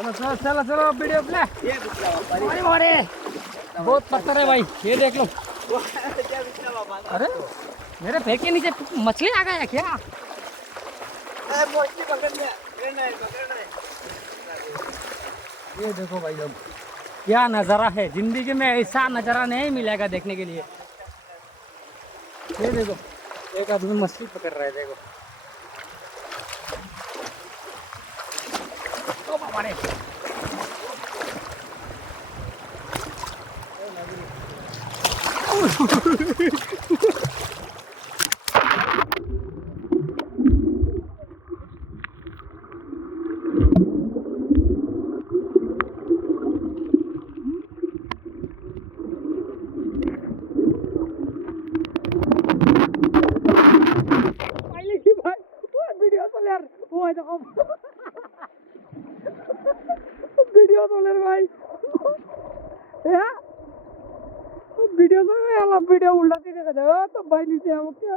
चलो चलो चलो चलो वीडियो प्ले। ये बिस्ला बाबा अरे मारे बहुत पत्थर है भाई, ये देख लो। क्या बिस्ला बाबा अरे मेरे पैर के नीचे मछली आ गया क्या? मोची पकड़ना है पकड़ना है। ये देखो भाई लोग, क्या नज़ारा है, जिंदगी में ऐसा नज़ारा नहीं मिलेगा देखने के लिए। ये देखो एक आदमी मछली पकड़ रहा है, देखो। ओ बाबा रे। वो देखो वीडियो तो ले भाई यार, वीडियो तो यार वीडियो उल्टा देखा जाए तो भाई नीचे आओ क्या